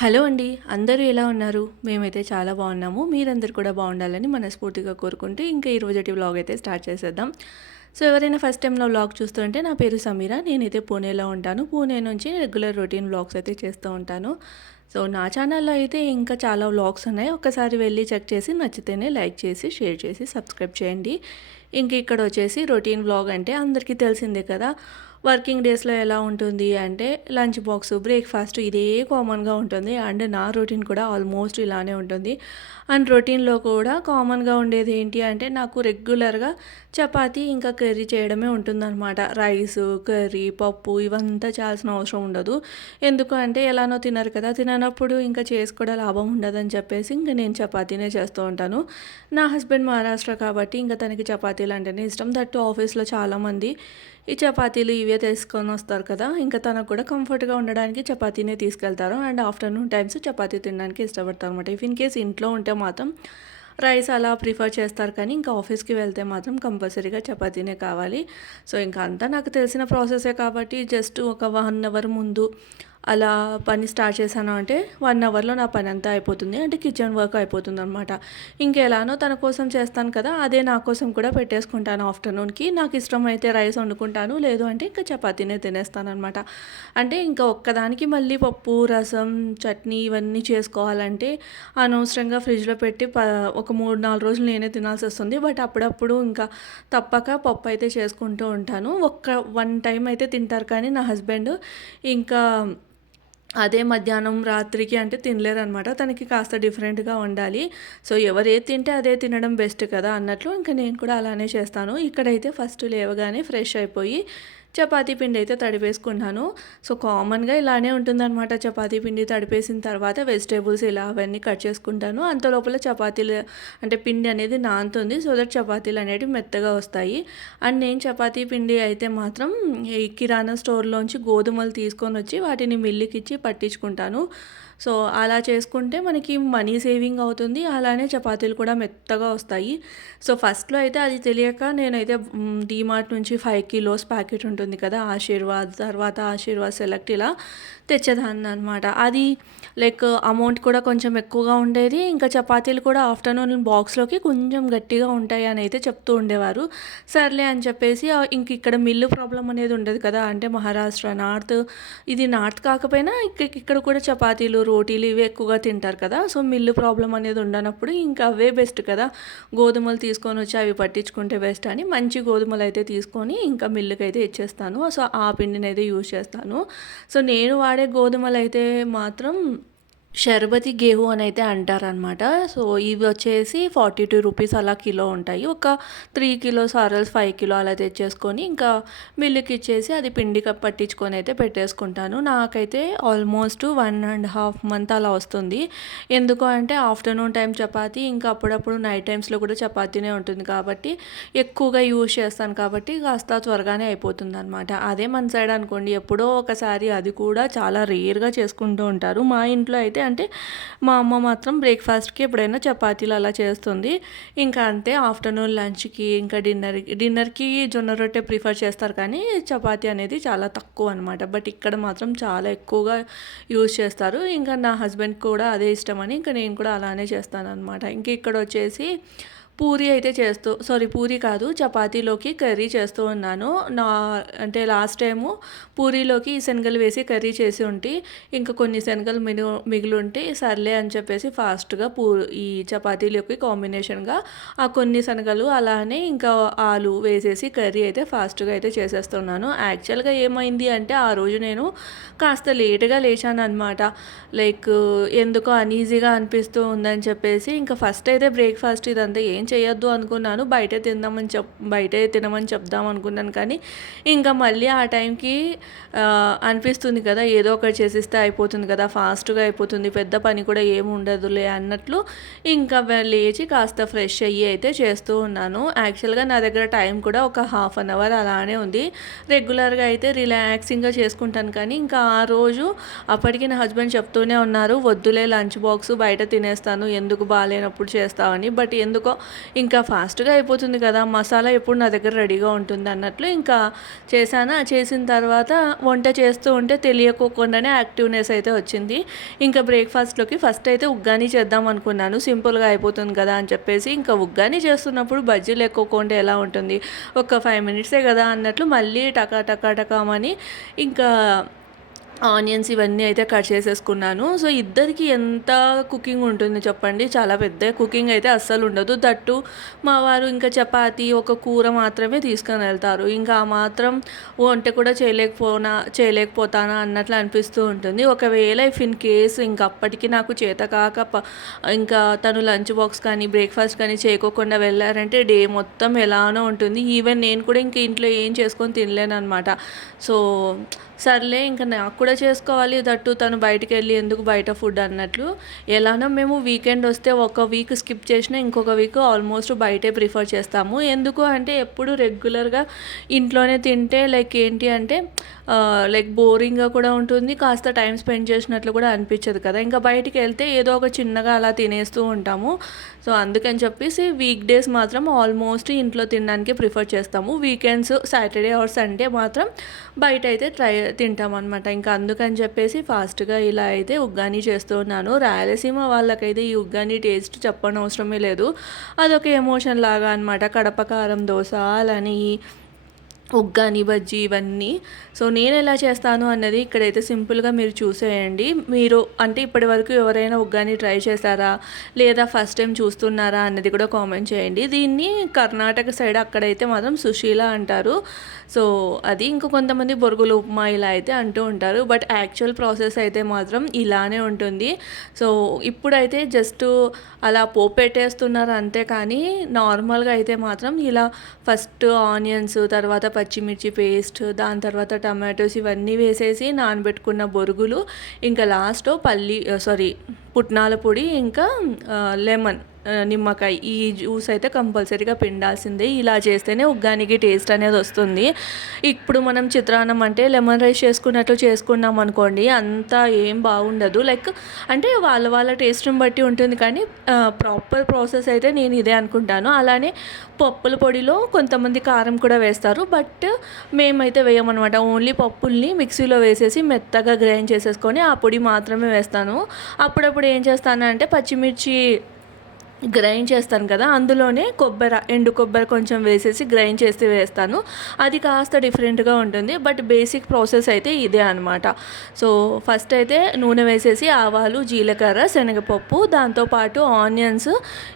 Hello అండి. అందరూ ఎలా ఉన్నారు? మేమైతే చాలా బాగున్నాము. మీరందరూ కూడా బాగుండాలని మనస్ఫూర్తిగా కోరుకుంటూ ఇంకా ఈ రోజటి వ్లాగ్ అయితే స్టార్ట్ చేసేద్దాం. సో ఎవరైనా ఫస్ట్ టైంలో వ్లాగ్ చూస్తుంటే నా పేరు సమీర. నేనైతే పూణేలో ఉంటాను. పూణే నుంచి రెగ్యులర్ రొటీన్ వ్లాగ్స్ అయితే చేస్తూ ఉంటాను. సో నా ఛానల్లో అయితే ఇంకా చాలా వ్లాగ్స్ ఉన్నాయి. ఒక్కసారి వెళ్ళి చెక్ చేసి నచ్చితేనే లైక్ చేసి షేర్ చేసి సబ్స్క్రైబ్ చేయండి. ఇంక ఇక్కడ వచ్చేసి రొటీన్ వ్లాగ్ అంటే అందరికీ తెలిసిందే కదా. వర్కింగ్ డేస్లో ఎలా ఉంటుంది అంటే లంచ్ బాక్స్ బ్రేక్ఫాస్ట్ ఇదే కామన్గా ఉంటుంది. అండ్ నా రొటీన్ కూడా ఆల్మోస్ట్ ఇలానే ఉంటుంది. అండ్ రొటీన్లో కూడా కామన్గా ఉండేది ఏంటి అంటే నాకు రెగ్యులర్గా చపాతీ ఇంకా కర్రీ చేయడమే ఉంటుందన్నమాట. రైస్ కర్రీ పప్పు ఇవంతా చేయాల్సిన అవసరం ఉండదు. ఎందుకు అంటే ఎలానో తినరు కదా తిననప్పుడు ఇంకా చేసి కూడా లాభం ఉండదని చెప్పేసి ఇంకా నేను చపాతీనే చేస్తూ ఉంటాను. నా హస్బెండ్ మహారాష్ట్ర కాబట్టి ఇంకా తనకి చపాతీలు అంటేనే ఇష్టం. దట్టు ఆఫీస్లో చాలామంది ఈ చపాతీలు ఇవే తీసుకొని వస్తారు కదా. ఇంకా తనకు కూడా కంఫర్ట్గా ఉండడానికి చపాతీనే తీసుకెళ్తారు. అండ్ ఆఫ్టర్నూన్ టైమ్స్ చపాతీ తినడానికి ఇష్టపడతారు అనమాట ఇఫ్ ఇన్ కేస్ ఇంట్లో ఉంటే మాత్రం రైస్ అలా ప్రిఫర్ చేస్తారు కానీ ఇంకా ఆఫీస్కి వెళ్తే మాత్రం కంపల్సరీగా చపాతీనే కావాలి. సో ఇంకా అంతా నాకు తెలిసిన ప్రాసెసే కాబట్టి జస్ట్ ఒక వన్ అవర్ ముందు అలా పని స్టార్ట్ చేశాను అంటే వన్ అవర్లో నా పని అంతా అయిపోతుంది. అంటే కిచెన్ వర్క్ అయిపోతుంది అనమాట ఇంకెలానో తన కోసం చేస్తాను కదా అదే నా కోసం కూడా పెట్టేసుకుంటాను ఆఫ్టర్నూన్కి. నాకు ఇష్టమైతే రైస్ వండుకుంటాను లేదు అంటే ఇంకా చపాతీనే తినేస్తాను అనమాట అంటే ఇంకా ఒక్కదానికి మళ్ళీ పప్పు రసం చట్నీ ఇవన్నీ చేసుకోవాలంటే అనవసరంగా ఫ్రిడ్జ్లో పెట్టి ప ఒక మూడు నాలుగు రోజులు నేనే తినాల్సి వస్తుంది. బట్ అప్పుడప్పుడు ఇంకా తప్పక పప్పు అయితే చేసుకుంటూ ఉంటాను. ఒక్క వన్ టైం అయితే తింటారు కానీ నా హస్బెండ్ ఇంకా అదే మధ్యాహ్నం రాత్రికి అంటే తినలేరనమాట. తనకి కాస్త డిఫరెంట్గా ఉండాలి సో ఎవరేది తింటే అదే తినడం బెస్ట్ కదా అన్నట్లు ఇంకా నేను కూడా అలానే చేస్తాను. ఇక్కడైతే ఫస్ట్ లేవగానే ఫ్రెష్ అయిపోయి చపాతీ పిండి అయితే తడిపేసుకున్నాను. సో కామన్గా ఇలానే ఉంటుందన్నమాట. చపాతీ పిండి తడిపేసిన తర్వాత వెజిటేబుల్స్ ఇలా అవన్నీ కట్ చేసుకుంటాను. అంత లోపల చపాతీలు అంటే పిండి అనేది నానుతుంది. సో దట్ చపాతీలు అనేవి మెత్తగా వస్తాయి. అండ్ నేను చపాతీ పిండి అయితే మాత్రం ఈ కిరాణా స్టోర్లోంచి గోధుమలు తీసుకొని వచ్చి వాటిని మిల్లుకి ఇచ్చి పట్టించుకుంటాను. సో అలా చేసుకుంటే మనకి మనీ సేవింగ్ అవుతుంది. అలానే చపాతీలు కూడా మెత్తగా వస్తాయి. సో ఫస్ట్లో అయితే అది తెలియక నేనైతే డీమార్ట్ నుంచి ఫైవ్ కిలోస్ ప్యాకెట్ ఉంటుంది కదా ఆశీర్వాద్ తర్వాత ఆశీర్వాద్ సెలెక్ట్ ఇలా తెచ్చేదాన్ని అనమాట అది లైక్ అమౌంట్ కూడా కొంచెం ఎక్కువగా ఉండేది. ఇంకా చపాతీలు కూడా ఆఫ్టర్నూన్ బాక్స్లోకి కొంచెం గట్టిగా ఉంటాయి అని అయితే చెప్తూ ఉండేవారు. సర్లే అని చెప్పేసి ఇంక ఇక్కడ మిల్లు ప్రాబ్లం అనేది ఉండదు కదా అంటే మహారాష్ట్ర నార్త్ ఇది నార్త్ కాకపోయినా ఇక్కడ కూడా చపాతీలు రోటీలు ఇవి ఎక్కువగా తింటారు కదా. సో మిల్లు ప్రాబ్లం అనేది ఉండనప్పుడు ఇంకా అవే బెస్ట్ కదా. గోధుమలు తీసుకొని వచ్చి అవి పట్టించుకుంటే బెస్ట్ అని మంచి గోధుమలు అయితే తీసుకొని ఇంకా మిల్లుకి అయితే ఇచ్చేస్తాను. సో ఆ పిండిని అయితే యూజ్ చేస్తాను. సో నేను వాడే గోధుమలు అయితే మాత్రం షర్బతి గేహు అని అయితే అంటారనమాట సో ఇవి వచ్చేసి ఫార్టీ టూ రూపీస్ అలా కిలో ఉంటాయి. ఒక త్రీ కిలోస్ సారల్స్ ఫైవ్ కిలో అలా తెచ్చేసుకొని ఇంకా మిల్లుకి ఇచ్చేసి అది పిండి పట్టించుకొని అయితే పెట్టేసుకుంటాను. నాకైతే almost one and half month అలా వస్తుంది. ఎందుకు అంటే ఆఫ్టర్నూన్ టైం చపాతీ ఇంకా అప్పుడప్పుడు నైట్ టైమ్స్లో కూడా చపాతీనే ఉంటుంది కాబట్టి ఎక్కువగా యూజ్ చేస్తాను కాబట్టి కాస్త త్వరగానే అయిపోతుంది అనమాట అదే మన సైడ్ అనుకోండి ఎప్పుడో ఒకసారి అది కూడా చాలా రేర్గా చేసుకుంటూ ఉంటారు. మా ఇంట్లో అయితే అంటే మా అమ్మ మాత్రం బ్రేక్ఫాస్ట్కి ఎప్పుడైనా చపాతీలు అలా చేస్తుంది. ఇంకా అంతే ఆఫ్టర్నూన్ లంచ్కి ఇంకా డిన్నర్కి డిన్నర్కి జొన్న రొట్టె ప్రిఫర్ చేస్తారు కానీ చపాతీ అనేది చాలా తక్కువ అనమాట బట్ ఇక్కడ మాత్రం చాలా ఎక్కువగా యూజ్ చేస్తారు. ఇంకా నా హస్బెండ్ కూడా అదే ఇష్టమని ఇంకా నేను కూడా అలానే చేస్తాను అనమాట ఇంక ఇక్కడ వచ్చేసి పూరి అయితే చేస్తూ సారీ పూరి కాదు చపాతీలోకి కర్రీ చేస్తూ ఉన్నాను. నా అంటే లాస్ట్ టైము పూరీలోకి శనగలు వేసి కర్రీ చేసి ఉంటే ఇంకా కొన్ని శనగలు మిగు మిగిలి ఉంటే సర్లే అని చెప్పేసి ఫాస్ట్గా పూ ఈ చపాతీలోకి కాంబినేషన్గా ఆ కొన్ని శనగలు అలానే ఇంకా ఆలు వేసేసి కర్రీ అయితే ఫాస్ట్గా అయితే చేసేస్తున్నాను. యాక్చువల్గా ఏమైంది అంటే ఆ రోజు నేను కాస్త లేటుగా లేచాను అనమాట లైక్ ఎందుకో అనీజీగా అనిపిస్తూ ఉందని చెప్పేసి ఇంకా ఫస్ట్ అయితే బ్రేక్ఫాస్ట్ ఇదంతా ఏం చేయొద్దు అనుకున్నాను. బయట తిందామని చెప్ బయటే తినమని చెప్దాం అనుకున్నాను కానీ ఇంకా మళ్ళీ ఆ టైంకి అనిపిస్తుంది కదా ఏదో ఒకటి చేసిస్తే అయిపోతుంది కదా ఫాస్ట్గా అయిపోతుంది పెద్ద పని కూడా ఏమి ఉండదులే అన్నట్లు ఇంకా లేచి కాస్త ఫ్రెష్ అయ్యి అయితే చేస్తూ ఉన్నాను. యాక్చువల్గా నా దగ్గర టైం కూడా ఒక హాఫ్ అన్ అవర్ అలానే ఉంది. రెగ్యులర్గా అయితే రిలాక్సింగ్గా చేసుకుంటాను కానీ ఇంకా ఆ రోజు అప్పటికి నా హస్బెండ్ చెప్తూనే ఉన్నారు వద్దులే లంచ్ బాక్స్ బయట తినేస్తాను ఎందుకు బాగాలేనప్పుడు చేస్తామని బట్ ఎందుకో ఇంకా ఫాస్ట్గా అయిపోతుంది కదా మసాలా ఎప్పుడు నా దగ్గర రెడీగా ఉంటుంది అన్నట్లు ఇంకా చేశాను. చేసిన తర్వాత వంట చేస్తూ ఉంటే తెలియకోకుండానే యాక్టివ్నెస్ అయితే వచ్చింది. ఇంకా బ్రేక్ఫాస్ట్లోకి ఫస్ట్ అయితే ఉగ్గాని చేద్దాం అనుకున్నాను. సింపుల్గా అయిపోతుంది కదా అని చెప్పేసి ఇంకా ఉగ్గాని చేస్తున్నప్పుడు బజ్జీలు ఎక్కువకుండా ఎలా ఉంటుంది? ఒక ఫైవ్ మినిట్సే కదా అన్నట్లు మళ్ళీ టకా టకా టకామని ఇంకా ఆనియన్స్ ఇవన్నీ అయితే కట్ చేసేసుకున్నాను. సో ఇద్దరికి ఎంత కుకింగ్ ఉంటుంది చెప్పండి? చాలా పెద్ద కుకింగ్ అయితే అస్సలు ఉండదు. దట్టు మా వారు ఇంకా చపాతి ఒక కూర మాత్రమే తీసుకొని వెళ్తారు. ఇంకా ఆ మాత్రం వంట కూడా చేయలేకపోనా చేయలేకపోతానా అన్నట్లు అనిపిస్తూ ఉంటుంది. ఒకవేళ ఇఫ్ ఇన్ కేస్ ఇంకా అప్పటికి నాకు చేత కాక ప- ఇంకా తను లంచ్ బాక్స్ కానీ బ్రేక్ఫాస్ట్ కానీ చేయకోకుండా వెళ్ళారంటే డే మొత్తం ఎలానో ఉంటుంది. ఈవెన్ నేను కూడా ఇంక ఇంట్లో ఏం చేసుకొని తినలేను అనమాట సో సర్లే ఇంకా నాకు కూడా చేసుకోవాలి దట్టు తను బయటికి వెళ్ళి ఎందుకు బయట ఫుడ్ అన్నట్లు. ఎలానో మేము వీకెండ్ వస్తే ఒక వీక్ స్కిప్ చేసినా ఇంకొక వీక్ ఆల్మోస్ట్ బయటే ప్రిఫర్ చేస్తాము. ఎందుకు అంటే ఎప్పుడు రెగ్యులర్గా ఇంట్లోనే తింటే లైక్ ఏంటి అంటే లైక్ బోరింగ్గా కూడా ఉంటుంది కాస్త టైం స్పెండ్ చేసినట్లు కూడా అనిపించదు కదా. ఇంకా బయటికి వెళ్తే ఏదో ఒక చిన్నగా అలా తినేస్తూ ఉంటాము. సో అందుకని చెప్పేసి వీక్ డేస్ మాత్రం ఆల్మోస్ట్ ఇంట్లో తినడానికి ప్రిఫర్ చేస్తాము. వీకెండ్స్ సాటర్డే ఆర్ సండే మాత్రం బయట అయితే ట్రై తింటాం అనమాట ఇంకా అందుకని చెప్పేసి ఫాస్ట్గా ఇలా అయితే ఉగ్గాని చేస్తున్నాను రాయలసీమ వాళ్ళకైతే ఈ ఉగ్గాని టేస్ట్ చెప్పనవసరమే లేదు. అదొక ఎమోషన్ లాగా అనమాట కడప కారం దోశ అలానే ఉగ్గాని బజ్జీ ఇవన్నీ. సో నేను ఎలా చేస్తాను అన్నది ఇక్కడైతే సింపుల్గా మీరు చూసేయండి. మీరు అంటే ఇప్పటి వరకు ఎవరైనా ఉగ్గాని ట్రై చేశారా? లేదా ఫస్ట్ టైం చూస్తున్నారా అన్నది కూడా కామెంట్ చేయండి. దీన్ని కర్ణాటక సైడ్ అక్కడైతే మాత్రం సుశీల అంటారు. సో అది ఇంకా కొంతమంది బొరుగులు ఉప్మా ఇలా అయితే అంటూ ఉంటారు. బట్ యాక్చువల్ ప్రాసెస్ అయితే మాత్రం ఇలానే ఉంటుంది. సో ఇప్పుడైతే జస్ట్ అలా పోపెట్టేస్తున్నారు అంతే కానీ నార్మల్గా అయితే మాత్రం ఇలా ఫస్ట్ ఆనియన్స్ తర్వాత పచ్చిమిర్చి పేస్ట్ దాని తర్వాత టమాటోస్ ఇవన్నీ వేసేసి నానబెట్టుకున్న బొరుగులు ఇంకా లాస్ట్ పల్లి సారీ పుట్నాల పొడి ఇంకా లెమన్. నిమ్మకాయ ఈ జ్యూస్ అయితే కంపల్సరీగా పిండాల్సిందే. ఇలా చేస్తేనే ఉగ్గానికి టేస్ట్ అనేది వస్తుంది. ఇప్పుడు మనం చిత్రాన్నం అంటే లెమన్ రైస్ చేసుకున్నట్లు చేసుకున్నాం అనుకోండి అంత ఏం బాగుండదు. లైక్ అంటే వాళ్ళ వాళ్ళ టేస్ట్ని బట్టి ఉంటుంది కానీ ప్రాపర్ ప్రాసెస్ అయితే నేను ఇదే అనుకుంటాను. అలానే పప్పుల పొడిలో కొంతమంది కారం కూడా వేస్తారు. బట్ మేమైతే వేయమనమాట ఓన్లీ పప్పుల్ని మిక్సీలో వేసేసి మెత్తగా గ్రైండ్ చేసేసుకొని ఆ పొడి మాత్రమే వేస్తాను. అప్పుడప్పుడు ఏం చేస్తానంటే పచ్చిమిర్చి గ్రైండ్ చేస్తాను కదా అందులోనే కొబ్బరి ఎండు కొబ్బరి కొంచెం వేసేసి గ్రైండ్ చేసి వేస్తాను. అది కాస్త డిఫరెంట్గా ఉంటుంది బట్ బేసిక్ ప్రాసెస్ అయితే ఇదే అనమాట సో ఫస్ట్ అయితే నూనె వేసేసి ఆవాలు జీలకర్ర శనగపప్పు దాంతోపాటు ఆనియన్స్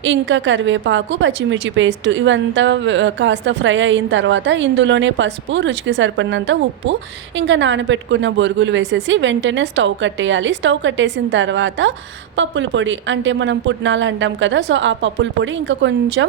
ఇంకా కరివేపాకు పచ్చిమిర్చి పేస్ట్ ఇవంతా కాస్త ఫ్రై అయిన తర్వాత ఇందులోనే పసుపు రుచికి సరిపడినంత ఉప్పు ఇంకా నానబెట్టుకున్న బొరుగులు వేసేసి వెంటనే స్టవ్ కట్టేయాలి. స్టవ్ కట్టేసిన తర్వాత పప్పుల పొడి అంటే మనం పుట్నాలు అంటాం కదా సో సో ఆ పప్పుల పొడి ఇంకా కొంచెం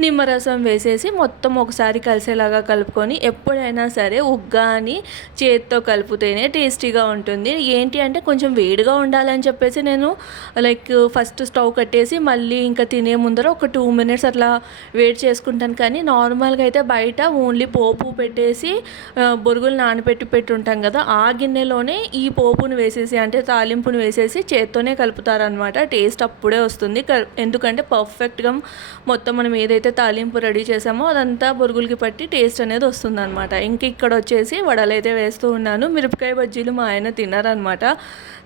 నిమ్మరసం వేసేసి మొత్తం ఒకసారి కలిసేలాగా కలుపుకొని ఎప్పుడైనా సరే ఉగ్గాని చేత్తో కలిపితేనే టేస్టీగా ఉంటుంది. ఏంటి అంటే కొంచెం వేడిగా ఉండాలని చెప్పేసి నేను లైక్ ఫస్ట్ స్టవ్ కట్టేసి మళ్ళీ ఇంకా తినే ముందర ఒక టూ మినిట్స్ అట్లా వేడి చేసుకుంటాను. కానీ నార్మల్గా అయితే బయట ఓన్లీ పోపు పెట్టేసి బొరుగులు నానబెట్టి పెట్టుంటాం కదా ఆ గిన్నెలోనే ఈ పోపును వేసేసి అంటే తాలింపును వేసేసి చేత్తోనే కలుపుతారనమాట టేస్ట్ అప్పుడే వస్తుంది. క- ఎందుకంటే పర్ఫెక్ట్గా మొత్తం మనం ఏదైతే తాలింపు రెడీ చేసామో అదంతా బొరుగులకి పట్టి టేస్ట్ అనేది వస్తుందనమాట ఇంకా ఇంక ఇక్కడ వచ్చేసి వడలు అయితే వేస్తూ ఉన్నాను. మిరపకాయ బజ్జీలు మా ఆయన తిన్నారనమాట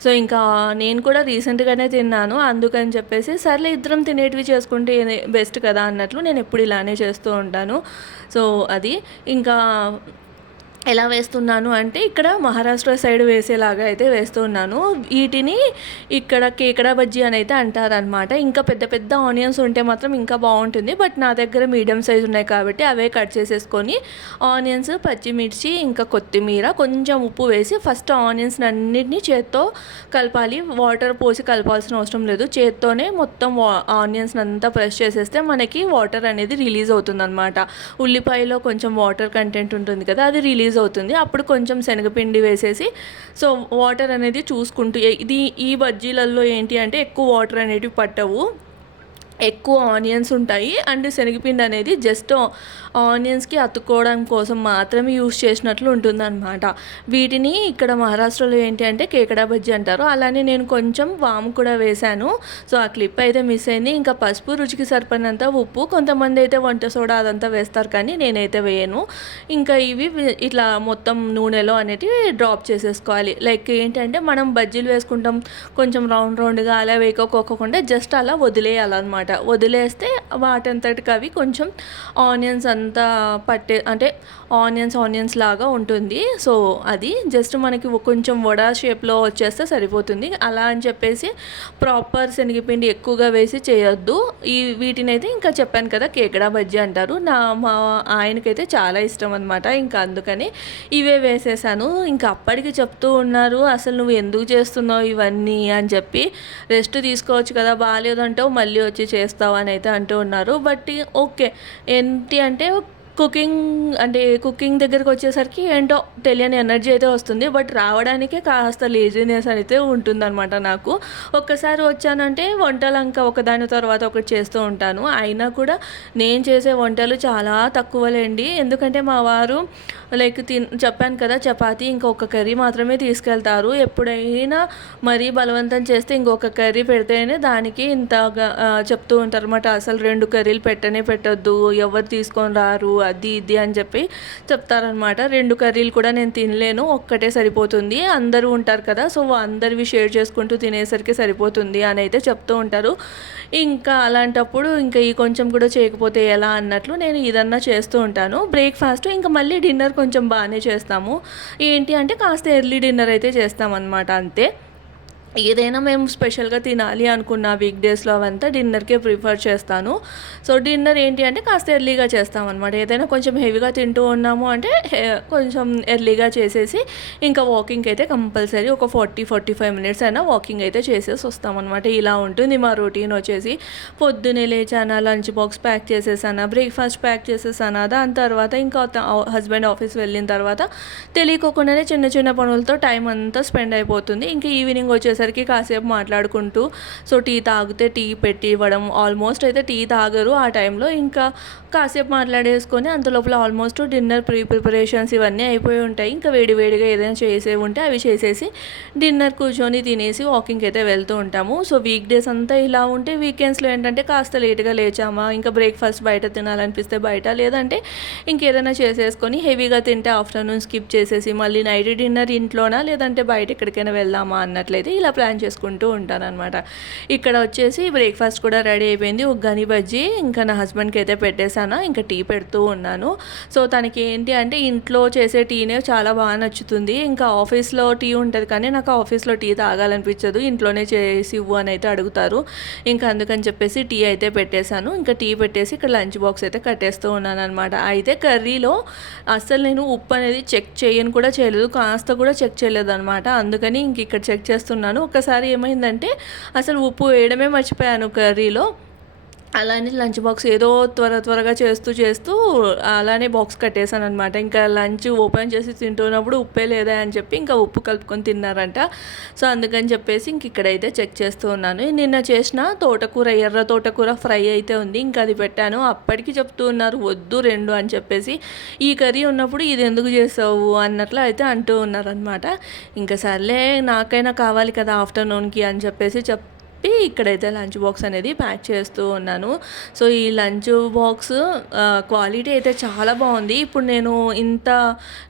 సో ఇంకా నేను కూడా రీసెంట్గానే తిన్నాను. అందుకని చెప్పేసి సర్లే ఇద్దరం తినేటివి చేసుకుంటే బెస్ట్ కదా అన్నట్లు నేను ఎప్పుడు ఇలానే చేస్తూ ఉంటాను. సో అది. ఇంకా ఎలా వేస్తున్నాను అంటే ఇక్కడ మహారాష్ట్ర సైడ్ వేసేలాగా అయితే వేస్తున్నాను. వీటిని ఇక్కడ కేకడా బజ్జీ అని అయితే అంటారనమాట ఇంకా పెద్ద పెద్ద ఆనియన్స్ ఉంటే మాత్రం ఇంకా బాగుంటుంది. బట్ నా దగ్గర మీడియం సైజ్ ఉన్నాయి కాబట్టి అవే కట్ చేసేసుకొని ఆనియన్స్ పచ్చిమిర్చి ఇంకా కొత్తిమీర కొంచెం ఉప్పు వేసి ఫస్ట్ ఆనియన్స్ అన్నిటిని చేత్తో కలపాలి. వాటర్ పోసి కలపాల్సిన అవసరం లేదు. చేత్తోనే మొత్తం ఆనియన్స్ అంతా ప్రెస్ చేసేస్తే మనకి వాటర్ అనేది రిలీజ్ అవుతుంది అనమాట ఉల్లిపాయలో కొంచెం వాటర్ కంటెంట్ ఉంటుంది కదా అది రిలీజ్ అవుతుంది. అప్పుడు కొంచెం శనగపిండి వేసేసి సో వాటర్ అనేది చూసుకుంటూ ఇది ఈ బజ్జీలలో ఏంటి అంటే ఎక్కువ వాటర్ అనేటివి పట్టవు. ఎక్కువ ఆనియన్స్ ఉంటాయి. అండ్ శనగపిండి అనేది జస్ట్ ఆనియన్స్కి అతుక్కోవడం కోసం మాత్రమే యూస్ చేసినట్లు ఉంటుందన్నమాట. వీటిని ఇక్కడ మహారాష్ట్రలో ఏంటి అంటే కేకడా బజ్జీ అంటారు. అలానే నేను కొంచెం వాము కూడా వేశాను. సో ఆ క్లిప్ అయితే మిస్ అయింది. ఇంకా పసుపు రుచికి సరిపడినంత ఉప్పు కొంతమంది అయితే వంట సోడా అదంతా వేస్తారు కానీ నేనైతే వేయను. ఇంకా ఇవి ఇట్లా మొత్తం నూనెలో అనేటివి డ్రాప్ చేసేసుకోవాలి. లైక్ ఏంటంటే మనం బజ్జీలు వేసుకుంటాం కొంచెం రౌండ్ రౌండ్గా అలా వేయకోకోకుండా జస్ట్ అలా వదిలేయాలన్నమాట. వదిలేస్తే వాటంతటికి అవి కొంచెం ఆనియన్స్ అంతా పట్టే అంటే ఆనియన్స్ ఆనియన్స్ లాగా ఉంటుంది. సో అది జస్ట్ మనకి కొంచెం వడ షేప్లో వచ్చేస్తే సరిపోతుంది. అలా అని చెప్పేసి ప్రాపర్ శనగపిండి ఎక్కువగా వేసి చేయొద్దు. ఈ వీటిని అయితే ఇంకా చెప్పాను కదా కేకడా బజ్జీ అంటారు. నా మా ఆయనకైతే చాలా ఇష్టం అనమాట ఇంకా అందుకని ఇవే వేసేసాను. ఇంకా అప్పటికి చెప్తూ ఉన్నారు అసలు నువ్వు ఎందుకు చేస్తున్నావు ఇవన్నీ? అని చెప్పి రెస్ట్ తీసుకోవచ్చు కదా బాగాలేదంటావు మళ్ళీ వచ్చి చేస్తావు అని అయితే అంటూ ఉన్నారు. But okay. ఏంటి అంటే కుకింగ్ అంటే కుకింగ్ దగ్గరికి వచ్చేసరికి ఏంటో తెలియని ఎనర్జీ అయితే వస్తుంది. బట్ రావడానికే కాస్త లేజినెస్ అయితే ఉంటుందన్నమాట నాకు. ఒక్కసారి వచ్చానంటే వంటలు ఇంకా ఒకదాని తర్వాత ఒకటి చేస్తూ ఉంటాను. అయినా కూడా నేను చేసే వంటలు చాలా తక్కువలేండి. ఎందుకంటే మా వారు లైక్ తిన్ చెప్పాను కదా చపాతి ఇంకొక కర్రీ మాత్రమే తీసుకెళ్తారు. ఎప్పుడైనా మరీ బలవంతం చేస్తే ఇంకొక కర్రీ పెడితేనే దానికి ఇంతగా చెప్తూ ఉంటారు అన్నమాట అసలు రెండు కర్రీలు పెట్టనే పెట్టొద్దు ఎవరు తీసుకొని రారు అది ఇది అని చెప్పి చెప్తారనమాట రెండు కర్రీలు కూడా నేను తినలేను ఒక్కటే సరిపోతుంది. అందరూ ఉంటారు కదా సో అందరివి షేర్ చేసుకుంటూ తినేసరికి సరిపోతుంది అని అయితే చెప్తూ ఉంటారు. ఇంకా అలాంటప్పుడు ఇంకా ఈ కొంచెం కూడా చేయకపోతే ఎలా అన్నట్లు నేను ఇదన్నా చేస్తూ ఉంటాను. బ్రేక్ఫాస్ట్ ఇంకా మళ్ళీ డిన్నర్ కొంచెం బాగానే చేస్తాము. ఏంటి అంటే కాస్త ఎర్లీ డిన్నర్ అయితే చేస్తామన్నమాట అంతే. ఏదైనా మేము స్పెషల్గా తినాలి అనుకున్న వీక్ డేస్లో అవంతా డిన్నర్కే ప్రిఫర్ చేస్తాను. సో డిన్నర్ ఏంటి అంటే కాస్త ఎర్లీగా చేస్తాం అనమాట ఏదైనా కొంచెం హెవీగా తింటూ ఉన్నాము అంటే కొంచెం ఎర్లీగా చేసేసి ఇంకా వాకింగ్ అయితే కంపల్సరీ ఒక ఫార్టీ ఫార్టీ ఫైవ్ మినిట్స్ అయినా వాకింగ్ అయితే చేసేసి వస్తామన్నమాట. ఇలా ఉంటుంది మా రొటీన్ వచ్చేసి. పొద్దునే లేచానా లంచ్ బాక్స్ ప్యాక్ చేసేసానా బ్రేక్ఫాస్ట్ ప్యాక్ చేసేసానా దాని తర్వాత ఇంకా హస్బెండ్ ఆఫీస్ వెళ్ళిన తర్వాత తెలియకోకుండానే చిన్న చిన్న పనులతో టైం అంతా స్పెండ్ అయిపోతుంది. ఇంకా ఈవినింగ్ వచ్చేసి వచ్చేసరికి కాసేపు మాట్లాడుకుంటూ సో టీ తాగితే టీ పెట్టి ఇవ్వడం ఆల్మోస్ట్ అయితే టీ తాగరు ఆ టైంలో ఇంకా కాసేపు మాట్లాడేసుకొని అంత లోపల ఆల్మోస్ట్ డిన్నర్ ప్రీ ప్రిపరేషన్స్ ఇవన్నీ అయిపోయి ఉంటాయి. ఇంకా వేడివేడిగా ఏదైనా చేసే ఉంటే అవి చేసేసి డిన్నర్ కూర్చొని తినేసి వాకింగ్కి అయితే వెళ్తూ ఉంటాము. సో వీక్ డేస్ అంతా ఇలా ఉంటే వీకెండ్స్లో ఏంటంటే కాస్త లేట్గా లేచామా ఇంకా బ్రేక్ఫాస్ట్ బయట తినాలనిపిస్తే బయట లేదంటే ఇంకేదైనా చేసేసుకొని హెవీగా తింటే ఆఫ్టర్నూన్ స్కిప్ చేసేసి మళ్ళీ నైట్ డిన్నర్ ఇంట్లోనా లేదంటే బయట ఎక్కడికైనా వెళ్దామా అన్నట్లయితే ఇలా ప్లాన్ చేసుకుంటూ ఉంటానన్నమాట. ఇక్కడ వచ్చేసి బ్రేక్ఫాస్ట్ కూడా రెడీ అయిపోయింది. ఒక గని బజ్జీ ఇంకా నా హస్బెండ్కి అయితే పెట్టేశాను. ఇంకా టీ పెడుతూ ఉన్నాను. సో తనకి ఏంటి అంటే ఇంట్లో చేసే టీనే చాలా బాగా నచ్చుతుంది. ఇంకా ఆఫీస్లో టీ ఉంటుంది కానీ నాకు ఆఫీస్లో టీ తాగాలనిపించదు. ఇంట్లోనే చేసి ఇవ్వు అని అయితే అడుగుతారు. ఇంకా అందుకని చెప్పేసి టీ అయితే పెట్టేశాను. ఇంకా టీ పెట్టేసి ఇక్కడ లంచ్ బాక్స్ అయితే కట్టేస్తూ ఉన్నాను అనమాట అయితే కర్రీలో అస్సలు నేను ఉప్పు అనేది చెక్ చేయను కూడా చేయలేదు. కాస్త కూడా చెక్ చేయలేదు అనమాట అందుకని ఇంక ఇక్కడ చెక్ చేస్తున్నాను. ఒక్కసారి ఏమైందంటే అసలు ఉప్పు వేయడమే మర్చిపోయాను కర్రీలో. అలానే లంచ్ బాక్స్ ఏదో త్వర త్వరగా చేస్తూ చేస్తూ అలానే బాక్స్ కట్టేశాను అనమాట ఇంకా లంచ్ ఓపెన్ చేసి తింటున్నప్పుడు ఉప్పే లేదా అని చెప్పి ఇంకా ఉప్పు కలుపుకొని తిన్నారంట. సో అందుకని చెప్పేసి ఇంక ఇక్కడైతే చెక్ చేస్తూ ఉన్నాను. నిన్న చేసిన తోటకూర ఎర్ర తోటకూర ఫ్రై అయితే ఉంది. ఇంకా అది పెట్టాను. అప్పటికి చెప్తూ ఉన్నారు వద్దు రెండు అని చెప్పేసి. ఈ కర్రీ ఉన్నప్పుడు ఇది ఎందుకు చేసావు? అన్నట్లు అయితే అంటూ ఉన్నారనమాట ఇంకా సర్లే నాకైనా కావాలి కదా ఆఫ్టర్నూన్కి అని చెప్పేసి చెప్ చెప్పి ఇక్కడైతే లంచ్ బాక్స్ అనేది ప్యాక్ చేస్తూ ఉన్నాను. సో ఈ లంచ్ బాక్స్ క్వాలిటీ అయితే చాలా బాగుంది. ఇప్పుడు నేను ఇంత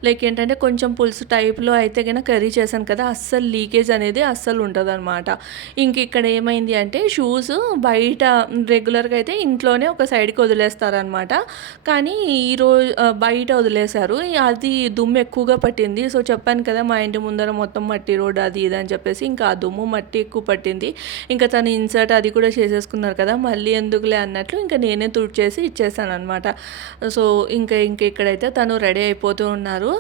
లైక్ ఏంటంటే కొంచెం పులుసు టైప్లో అయితే కనుక కర్రీ చేశాను కదా అస్సలు లీకేజ్ అనేది అస్సలు ఉంటుంది అనమాట ఇంక ఇక్కడ ఏమైంది అంటే షూస్ బయట రెగ్యులర్గా అయితే ఇంట్లోనే ఒక సైడ్కి వదిలేస్తారనమాట కానీ ఈరోజు బయట వదిలేశారు. అది దుమ్ము ఎక్కువగా పట్టింది. సో చెప్పాను కదా మా ఇంటి ముందర మొత్తం మట్టి రోడ్ అది ఇది అని చెప్పేసి ఇంకా ఆ దుమ్ము మట్టి ఎక్కువ పట్టింది. ఇంకా తను ఇన్సర్ట్ అది కూడా చేసేసుకున్నారు కదా మళ్ళీ ఎందుకులే అన్నట్లు ఇంకా నేనే తుడిచేసి ఇచ్చేసాను అనమాట సో ఇంకా ఇంక ఇక్కడైతే తను రెడీ అయిపోతూ ఉన్నారు.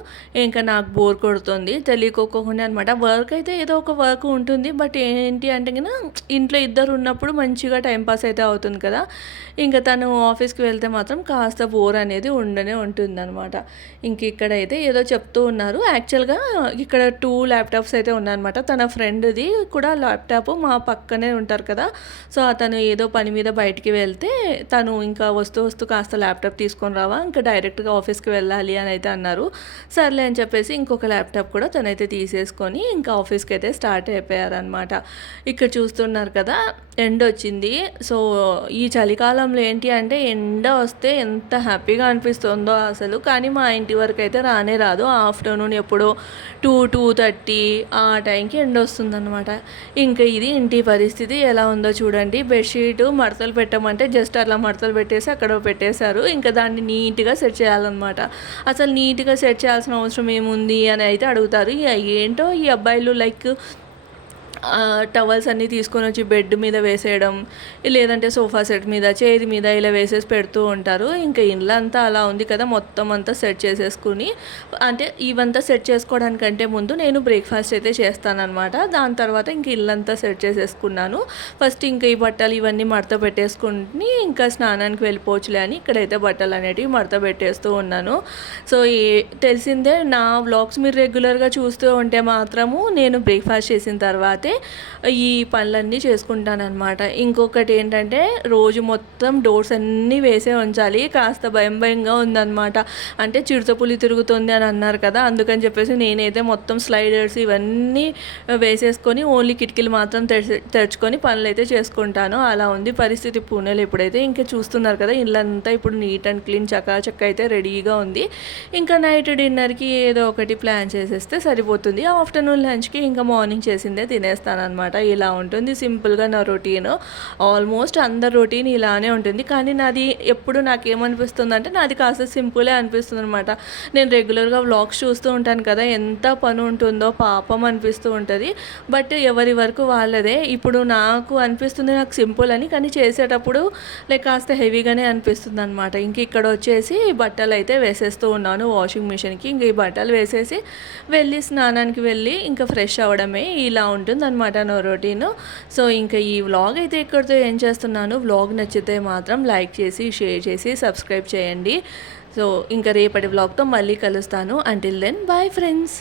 ఇంకా నాకు బోర్ కొడుతుంది తెలియకోకుండా అనమాట వర్క్ అయితే ఏదో ఒక వర్క్ ఉంటుంది బట్ ఏంటి అంటే కన్నా ఇంట్లో ఇద్దరు ఉన్నప్పుడు మంచిగా టైంపాస్ అయితే అవుతుంది కదా. ఇంకా తను ఆఫీస్కి వెళ్తే మాత్రం కాస్త బోర్ అనేది ఉండనే ఉంటుంది అనమాట ఇంక ఇక్కడైతే ఏదో చెప్తూ ఉన్నారు. యాక్చువల్గా ఇక్కడ టూ ల్యాప్టాప్స్ అయితే ఉన్నాయన్నమాట. తన ఫ్రెండ్ది కూడా ల్యాప్టాప్ మా పక్కనే ఇంట్లోనే ఉంటారు కదా. సో అతను ఏదో పని మీద బయటికి వెళ్తే తను ఇంకా వస్తూ వస్తూ కాస్త ల్యాప్టాప్ తీసుకొని రావా ఇంకా డైరెక్ట్గా ఆఫీస్కి వెళ్ళాలి అని అయితే అన్నారు. సర్లే అని చెప్పేసి ఇంకొక ల్యాప్టాప్ కూడా తనైతే తీసేసుకొని ఇంకా ఆఫీస్కి అయితే స్టార్ట్ అయిపోయారనమాట ఇక్కడ చూస్తున్నారు కదా ఎండ వచ్చింది. సో ఈ చలికాలంలో ఏంటి అంటే ఎండ వస్తే ఎంత హ్యాపీగా అనిపిస్తుందో అసలు. కానీ మా ఇంటి వరకు అయితే రానే రాదు. ఆఫ్టర్నూన్ ఎప్పుడో టూ టూ థర్టీ ఆ టైంకి ఎండ వస్తుందన్నమాట. ఇంకా ఇది ఇంటి పరిస్థితి. ఎలా ఉందో చూడండి. బెడ్షీట్ మడతలు పెట్టమంటే జస్ట్ అలా మడతలు పెట్టేసి అక్కడ పెట్టేశారు. ఇంకా దాన్ని నీట్గా సెట్ చేయాలన్నమాట. అసలు నీట్గా సెట్ చేయాల్సిన అవసరం ఏముంది అని అయితే అడుగుతారు. ఏంటో ఈ అబ్బాయిలు లైక్ టవల్స్ అన్నీ తీసుకొని వచ్చి బెడ్ మీద వేసేయడం లేదంటే సోఫా సెట్ మీద చేతి మీద ఇలా వేసేసి పెడుతూ ఉంటారు. ఇంకా ఇండ్లు అంతా అలా ఉంది కదా మొత్తం అంతా సెట్ చేసేసుకుని అంటే ఇవంతా సెట్ చేసుకోవడానికంటే ముందు నేను బ్రేక్ఫాస్ట్ అయితే చేస్తానన్నమాట. దాని తర్వాత ఇంక ఇల్లంతా సెట్ చేసేసుకున్నాను. ఫస్ట్ ఇంకా ఈ బట్టలు ఇవన్నీ మడత పెట్టేసుకుని ఇంకా స్నానానికి వెళ్ళిపోవచ్చులే అని ఇక్కడైతే బట్టలు అనేటివి మడత పెట్టేస్తూ ఉన్నాను. సో తెలిసిందే నా వ్లాగ్స్ మీరు రెగ్యులర్గా చూస్తూ ఉంటే మాత్రము నేను బ్రేక్ఫాస్ట్ చేసిన తర్వాతే ఈ పనులన్నీ చేసుకుంటానన్నమాట. ఇంకొకటి ఏంటంటే రోజు మొత్తం డోర్స్ అన్నీ వేసే ఉంచాలి. కాస్త భయం భయంగా ఉందన్నమాట. అంటే చిరుతపులి తిరుగుతుంది అని అన్నారు కదా అందుకని చెప్పేసి నేనైతే మొత్తం స్లైడర్స్ ఇవన్నీ వేసేసుకొని ఓన్లీ కిటికీలు మాత్రం తెరిచి తెరుచుకొని పనులు అయితే చేసుకుంటాను. అలా ఉంది పరిస్థితి పూణేలో ఇప్పుడైతే. ఇంకా చూస్తున్నారు కదా ఇల్లంతా ఇప్పుడు నీట్ అండ్ క్లీన్ చకాచక్క అయితే రెడీగా ఉంది. ఇంకా నైట్ డిన్నర్కి ఏదో ఒకటి ప్లాన్ చేసేస్తే సరిపోతుంది. ఆఫ్టర్నూన్ లంచ్కి ఇంకా మార్నింగ్ చేసిందే తినేస్తాను. చేస్తానన్నమాట. ఇలా ఉంటుంది సింపుల్గా నా రొటీన్. ఆల్మోస్ట్ అందరి రొటీన్ ఇలానే ఉంటుంది. కానీ నాది ఎప్పుడు నాకేమనిపిస్తుంది అంటే నాది కాస్త సింపులే అనిపిస్తుంది అనమాట నేను రెగ్యులర్గా వ్లాగ్స్ చూస్తూ ఉంటాను కదా ఎంత పని ఉంటుందో పాపం అనిపిస్తూ ఉంటుంది. బట్ ఎవరి వరకు వాళ్ళదే. ఇప్పుడు నాకు అనిపిస్తుంది నాకు సింపుల్ అని కానీ చేసేటప్పుడు లైక్ కాస్త హెవీగానే అనిపిస్తుంది అనమాట ఇంక ఇక్కడ వచ్చేసి బట్టలు అయితే వేసేస్తూ ఉన్నాను వాషింగ్ మిషన్కి. ఇంక ఈ బట్టలు వేసేసి వెళ్ళి స్నానానికి వెళ్ళి ఇంకా ఫ్రెష్ అవ్వడమే. ఇలా ఉంటుంది. అనమాట నా రొటీన్. సో ఇంకా ఈ వ్లాగ్ అయితే ఇక్కడితో ఏం చేస్తున్నాను? వ్లాగ్ నచ్చితే మాత్రం లైక్ చేసి షేర్ చేసి సబ్స్క్రైబ్ చేయండి. సో ఇంకా రేపటి వ్లాగ్తో మళ్ళీ కలుస్తాను. Until then bye friends